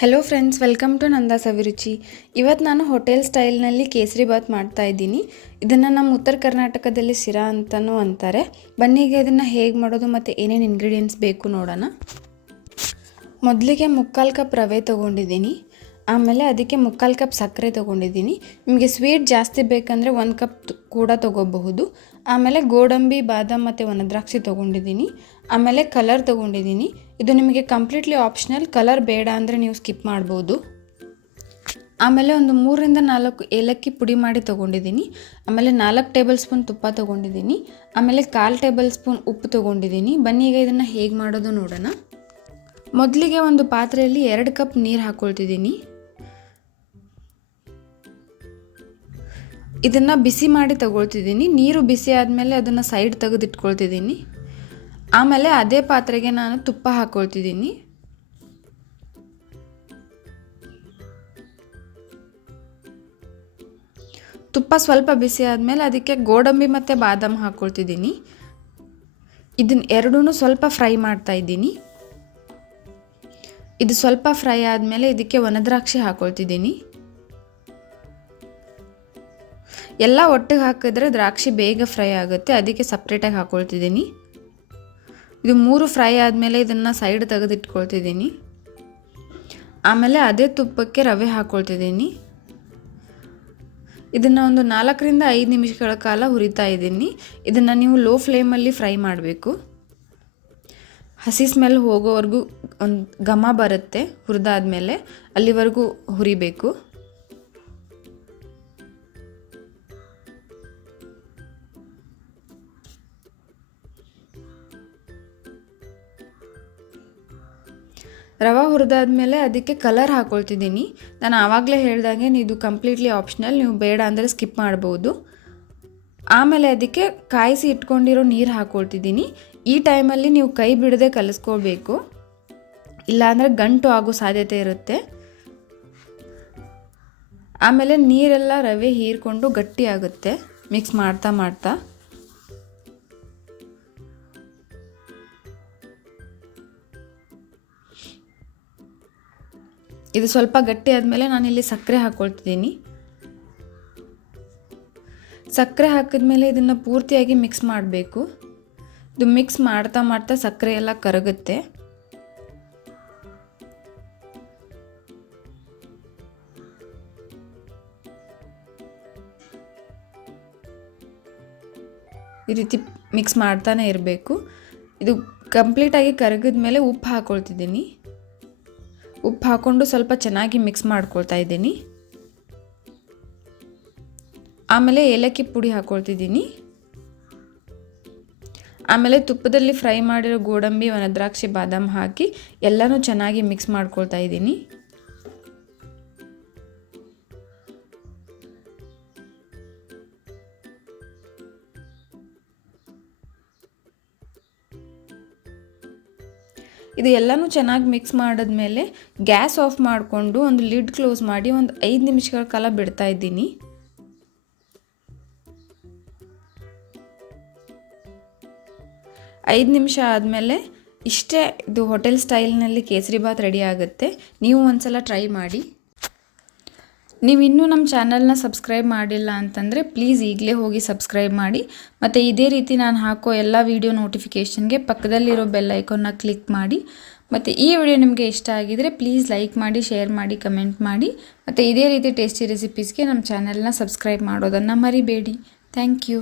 Hello friends, welcome to ನಂದಾಸ್ ಅಭಿರುಚಿ. ಇವತ್ತು ನಾನು ಹೋಟೆಲ್ ಸ್ಟೈಲ್ನಲ್ಲಿ ಕೇಸರಿ ಬಾತ್ ಮಾಡ್ತಾ ಇದ್ದೀನಿ. ಇದನ್ನು ನಮ್ಮ ಉತ್ತರ ಕರ್ನಾಟಕದಲ್ಲಿ ಶಿರಾ ಅಂತಲೂ ಅಂತಾರೆ. ಬನ್ನಿ ಈಗ ಇದನ್ನು ಹೇಗೆ ಮಾಡೋದು ಮತ್ತು ಏನೇನು ಇಂಗ್ರೀಡಿಯೆಂಟ್ಸ್ ಬೇಕು ನೋಡೋಣ. ಮೊದಲಿಗೆ 3/4 ಕಪ್ ರವೆ ತೊಗೊಂಡಿದ್ದೀನಿ. ಆಮೇಲೆ ಅದಕ್ಕೆ 3/4 ಕಪ್ ಸಕ್ಕರೆ ತೊಗೊಂಡಿದ್ದೀನಿ. ನಿಮಗೆ ಸ್ವೀಟ್ ಜಾಸ್ತಿ ಬೇಕಂದರೆ 1 ಕಪ್ ಕೂಡ ತೊಗೋಬಹುದು. ಆಮೇಲೆ ಗೋಡಂಬಿ, ಬಾದಾಮ್ ಮತ್ತು ಒಣದ್ರಾಕ್ಷಿ ತೊಗೊಂಡಿದ್ದೀನಿ. ಆಮೇಲೆ ಕಲರ್ ತೊಗೊಂಡಿದ್ದೀನಿ. ಇದು ನಿಮಗೆ ಕಂಪ್ಲೀಟ್ಲಿ ಆಪ್ಷನಲ್, ಕಲರ್ ಬೇಡ ಅಂದರೆ ನೀವು ಸ್ಕಿಪ್ ಮಾಡ್ಬೋದು. ಆಮೇಲೆ ಒಂದು 3ರಿಂದ 4 ಏಲಕ್ಕಿ ಪುಡಿ ಮಾಡಿ ತೊಗೊಂಡಿದ್ದೀನಿ. ಆಮೇಲೆ 4 ಟೇಬಲ್ ಸ್ಪೂನ್ ತುಪ್ಪ ತೊಗೊಂಡಿದ್ದೀನಿ. ಆಮೇಲೆ 1/4 ಟೇಬಲ್ ಸ್ಪೂನ್ ಉಪ್ಪು ತೊಗೊಂಡಿದ್ದೀನಿ. ಬನ್ನಿ ಈಗ ಇದನ್ನು ಹೇಗೆ ಮಾಡೋದು ನೋಡೋಣ. ಮೊದಲಿಗೆ ಒಂದು ಪಾತ್ರೆಯಲ್ಲಿ 2 ಕಪ್ ನೀರು ಹಾಕ್ಕೊಳ್ತಿದ್ದೀನಿ. ಇದನ್ನು ಬಿಸಿ ಮಾಡಿ ತಗೊಳ್ತಿದ್ದೀನಿ. ನೀರು ಬಿಸಿ ಆದಮೇಲೆ ಅದನ್ನು ಸೈಡ್ ತೆಗೆದಿಟ್ಕೊಳ್ತಿದ್ದೀನಿ. ಆಮೇಲೆ ಅದೇ ಪಾತ್ರೆಗೆ ನಾನು ತುಪ್ಪ ಹಾಕ್ಕೊಳ್ತಿದ್ದೀನಿ. ತುಪ್ಪ ಸ್ವಲ್ಪ ಬಿಸಿ ಆದಮೇಲೆ ಅದಕ್ಕೆ ಗೋಡಂಬಿ ಮತ್ತು ಬಾದಾಮ್ ಹಾಕ್ಕೊಳ್ತಿದ್ದೀನಿ. ಇದನ್ನು ಎರಡೂ ಸ್ವಲ್ಪ ಫ್ರೈ ಮಾಡ್ತಾ ಇದ್ದೀನಿ. ಇದು ಸ್ವಲ್ಪ ಫ್ರೈ ಆದಮೇಲೆ ಇದಕ್ಕೆ ಒಣದ್ರಾಕ್ಷಿ ಹಾಕ್ಕೊಳ್ತಿದ್ದೀನಿ. ಎಲ್ಲ ಒಟ್ಟಿಗೆ ಹಾಕಿದ್ರೆ ದ್ರಾಕ್ಷಿ ಬೇಗ ಫ್ರೈ ಆಗುತ್ತೆ, ಅದಕ್ಕೆ ಸಪ್ರೇಟಾಗಿ ಹಾಕ್ಕೊಳ್ತಿದ್ದೀನಿ. ಇದು 3 ಫ್ರೈ ಆದಮೇಲೆ ಇದನ್ನು ಸೈಡ್ ತೆಗೆದಿಟ್ಕೊಳ್ತಿದ್ದೀನಿ. ಆಮೇಲೆ ಅದೇ ತುಪ್ಪಕ್ಕೆ ರವೆ ಹಾಕ್ಕೊಳ್ತಿದ್ದೀನಿ. ಇದನ್ನು ಒಂದು 4ರಿಂದ 5 ನಿಮಿಷಗಳ ಕಾಲ ಹುರಿತಾ ಇದ್ದೀನಿ. ಇದನ್ನು ನೀವು ಲೋ ಫ್ಲೇಮಲ್ಲಿ ಫ್ರೈ ಮಾಡಬೇಕು. ಹಸಿ ಸ್ಮೆಲ್ ಹೋಗೋವರೆಗೂ ಒಂದು ಘಮ ಬರುತ್ತೆ, ಹುರಿದಾದ್ಮೇಲೆ ಅಲ್ಲಿವರೆಗೂ ಹುರಿಬೇಕು. ರವೆ ಹುರಿದಾದ್ಮೇಲೆ ಅದಕ್ಕೆ ಕಲರ್ ಹಾಕ್ಕೊಳ್ತಿದ್ದೀನಿ. ನಾನು ಆವಾಗಲೇ ಹೇಳ್ದಾಗೆ ಇದು ಕಂಪ್ಲೀಟ್ಲಿ ಆಪ್ಷನಲ್, ನೀವು ಬೇಡ ಅಂದರೆ ಸ್ಕಿಪ್ ಮಾಡ್ಬೋದು. ಆಮೇಲೆ ಅದಕ್ಕೆ ಕಾಯಿಸಿ ಇಟ್ಕೊಂಡಿರೋ ನೀರು ಹಾಕ್ಕೊಳ್ತಿದ್ದೀನಿ. ಈ ಟೈಮಲ್ಲಿ ನೀವು ಕೈ ಬಿಡದೆ ಕಲಿಸ್ಕೊಳ್ಬೇಕು, ಇಲ್ಲಾಂದರೆ ಗಂಟು ಆಗೋ ಸಾಧ್ಯತೆ ಇರುತ್ತೆ. ಆಮೇಲೆ ನೀರೆಲ್ಲ ರವೆ ಹೀರ್ಕೊಂಡು ಗಟ್ಟಿ ಆಗುತ್ತೆ ಮಿಕ್ಸ್ ಮಾಡ್ತಾ ಮಾಡ್ತಾ. ಇದು ಸ್ವಲ್ಪ ಗಟ್ಟಿ ಆದಮೇಲೆ ನಾನಿಲ್ಲಿ ಸಕ್ಕರೆ ಹಾಕ್ಕೊಳ್ತಿದ್ದೀನಿ. ಸಕ್ಕರೆ ಹಾಕಿದ್ಮೇಲೆ ಇದನ್ನು ಪೂರ್ತಿಯಾಗಿ ಮಿಕ್ಸ್ ಮಾಡಬೇಕು. ಇದು ಮಿಕ್ಸ್ ಮಾಡ್ತಾ ಮಾಡ್ತಾ ಸಕ್ಕರೆ ಎಲ್ಲ ಕರಗುತ್ತೆ. ಈ ರೀತಿ ಮಿಕ್ಸ್ ಮಾಡ್ತಾನೆ ಇರಬೇಕು. ಇದು ಕಂಪ್ಲೀಟಾಗಿ ಕರಗಿದ ಮೇಲೆ ಉಪ್ಪು ಹಾಕ್ಕೊಳ್ತಿದ್ದೀನಿ. ಉಪ್ಪು ಹಾಕ್ಕೊಂಡು ಸ್ವಲ್ಪ ಚೆನ್ನಾಗಿ ಮಿಕ್ಸ್ ಮಾಡ್ಕೊಳ್ತಾ ಇದ್ದೀನಿ. ಆಮೇಲೆ ಏಲಕ್ಕಿ ಪುಡಿ ಹಾಕ್ಕೊಳ್ತಿದ್ದೀನಿ. ಆಮೇಲೆ ತುಪ್ಪದಲ್ಲಿ ಫ್ರೈ ಮಾಡಿರೋ ಗೋಡಂಬಿ, ಒಣದ್ರಾಕ್ಷಿ, ಬಾದಾಮ್ ಹಾಕಿ ಎಲ್ಲನೂ ಚೆನ್ನಾಗಿ ಮಿಕ್ಸ್ ಮಾಡ್ಕೊಳ್ತಾ ಇದ್ದೀನಿ. ಇದು ಎಲ್ಲನೂ ಚೆನ್ನಾಗಿ ಮಿಕ್ಸ್ ಮಾಡಿದ್ಮೇಲೆ ಗ್ಯಾಸ್ ಆಫ್ ಮಾಡಿಕೊಂಡು ಒಂದು ಲಿಡ್ ಕ್ಲೋಸ್ ಮಾಡಿ ಒಂದು 5 ನಿಮಿಷಗಳ ಕಾಲ ಬಿಡ್ತಾ ಇದ್ದೀನಿ. ಐದು ನಿಮಿಷ ಆದಮೇಲೆ ಇಷ್ಟೇ, ಇದು ಹೋಟೆಲ್ ಸ್ಟೈಲ್ನಲ್ಲಿ ಕೇಸರಿ ಬಾತ್ ರೆಡಿ ಆಗುತ್ತೆ. ನೀವು ಒಂದ್ಸಲ ಟ್ರೈ ಮಾಡಿ. ನೀವು ಇನ್ನೂ ನಮ್ಮ ಚಾನಲ್ನ ಸಬ್ಸ್ಕ್ರೈಬ್ ಮಾಡಿಲ್ಲ ಅಂತಂದರೆ ಪ್ಲೀಸ್ ಈಗಲೇ ಹೋಗಿ ಸಬ್ಸ್ಕ್ರೈಬ್ ಮಾಡಿ. ಮತ್ತು ಇದೇ ರೀತಿ ನಾನು ಹಾಕೋ ಎಲ್ಲ ವೀಡಿಯೋ ನೋಟಿಫಿಕೇಷನ್ಗೆ ಪಕ್ಕದಲ್ಲಿರೋ ಬೆಲ್ ಐಕಾನ್ನ ಕ್ಲಿಕ್ ಮಾಡಿ. ಮತ್ತು ಈ ವಿಡಿಯೋ ನಿಮಗೆ ಇಷ್ಟ ಆಗಿದರೆ ಪ್ಲೀಸ್ ಲೈಕ್ ಮಾಡಿ, ಶೇರ್ ಮಾಡಿ, ಕಮೆಂಟ್ ಮಾಡಿ. ಮತ್ತು ಇದೇ ರೀತಿ ಟೇಸ್ಟಿ ರೆಸಿಪೀಸ್ಗೆ ನಮ್ಮ ಚಾನಲ್ನ ಸಬ್ಸ್ಕ್ರೈಬ್ ಮಾಡೋದನ್ನು ಮರಿಬೇಡಿ. Thank you.